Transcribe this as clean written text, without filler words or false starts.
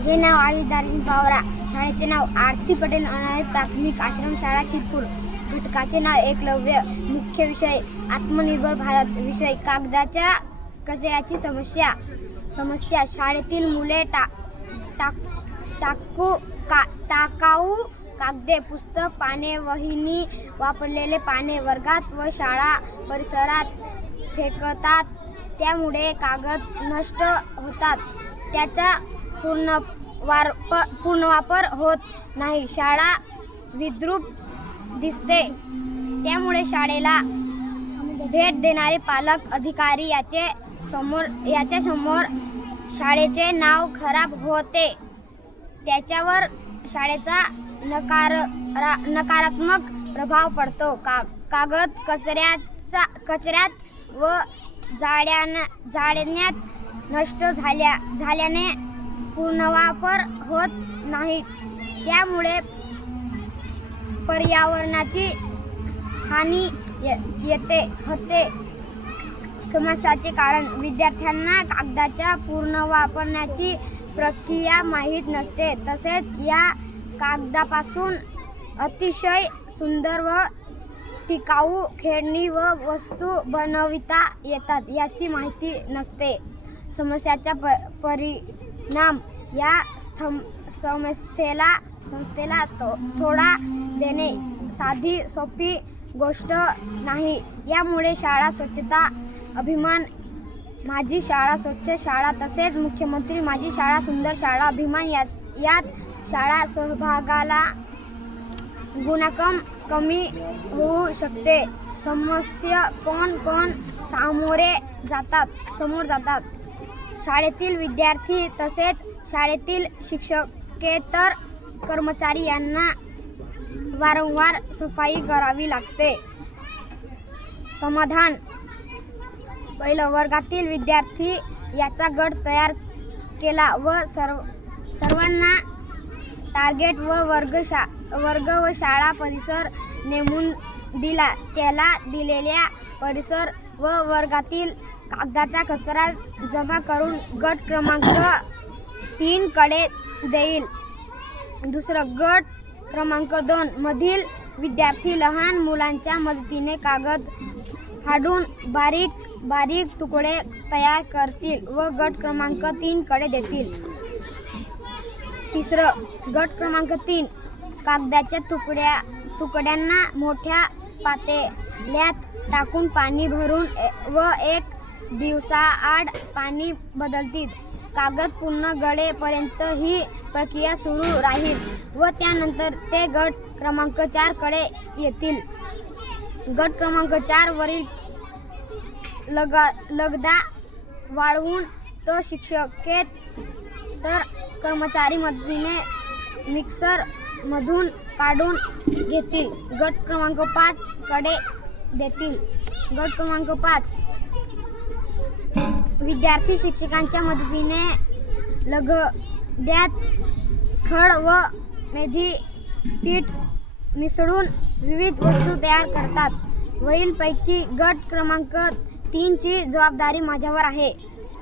माझे नाव आयुष दारसिंग पावरा. शाळेचे नाव आर.सी. पटेल अनाथ प्राथमिक आश्रमशाळा शिरपूर. घटकाचे नाव एकलव्य. मुख्य विषय आत्मनिर्भर भारत. विषय कागदाच्या कचऱ्याची समस्या. शाळेतील मुले टाकाऊ कागदे, पुस्तक, पाने, वहीनी, वापरलेले पाने वर्गात व शाळा परिसरात फेकतात. त्यामुळे कागद नष्ट होतात. त्याचा पुनर्वापर होत नाही. शाळा विद्रूप दिसते. त्यामुळे शाळेला भेट देणारे पालक, अधिकारी याच्या समोर शाळेचे नाव खराब होते. त्याच्यावर शाळेचा नकारात्मक प्रभाव पडतो. कागद कचऱ्यात व जाळण्यात नष्ट झाल्याने पुनर्वापर होत नाही. त्यामुळे पर्यावरणाची हानी होते. समस्याचे कारण विद्यार्थ्यांना कागदाच्या पुनर्वापराची प्रक्रिया माहीत नसते. तसेच या कागदापासून अतिशय सुंदर व टिकाऊ खेळणी व वस्तू बनविता येतात याची माहिती नसते. समस्याचा परिणाम या संस्थेला थोडा देणे साधी सोपी गोष्ट नाही. यामुळे शाळा स्वच्छता अभियान, माझी शाळा स्वच्छ शाळा तसेच मुख्यमंत्री माझी शाळा सुंदर शाळा अभियान यात शाळा सहभागाला गुणांकन कमी होऊ शकते. समस्या कोण समोर जातात. शाळेतील विद्यार्थी तसेच शाळेतील शिक्षकेतर कर्मचारी यांना वारंवार सफाई करावी लागते. समाधान. पहिलं, वर्गातील विद्यार्थी याचा गट तयार केला व सर्वांना टार्गेट व वर्ग व शाळा परिसर नेमून दिला. त्याला दिलेल्या परिसर व वर्गातील कागदाचा कचरा जमा करून गट क्रमांक 3 कडे देईल. दुसरं, गट क्रमांक 2 मधील विद्यार्थी लहान मुलांच्या मदतीने कागद फाडून बारीक तुकडे तयार करतील व गट क्रमांक 3 कडे देतील. तिसरं, गट क्रमांक 3 कागदाच्या तुकड्यांना मोठ्या पातेल्यात टाकून पाणी भरून व 1 दिवसाआड पाणी बदलतील. कागद पूर्ण गळेपर्यंत ही प्रक्रिया सुरू राहील व त्यानंतर ते गट क्रमांक 4 कडे येतील. गट क्रमांक 4 वरील लगदा वाळवून तो शिक्षकेतर कर्मचारी मदतीने मिक्सर मधून काढून घेतील. गट क्रमांक 5 कडे देतील. गट क्रमांक 5 विद्यार्थी शिक्षकांच्या मदतीने लगद्यात खड व मेथी पीठ मिसळून विविध वस्तू तयार करतात. वरीलपैकी गट क्रमांक 3 ची जबाबदारी माझ्यावर आहे.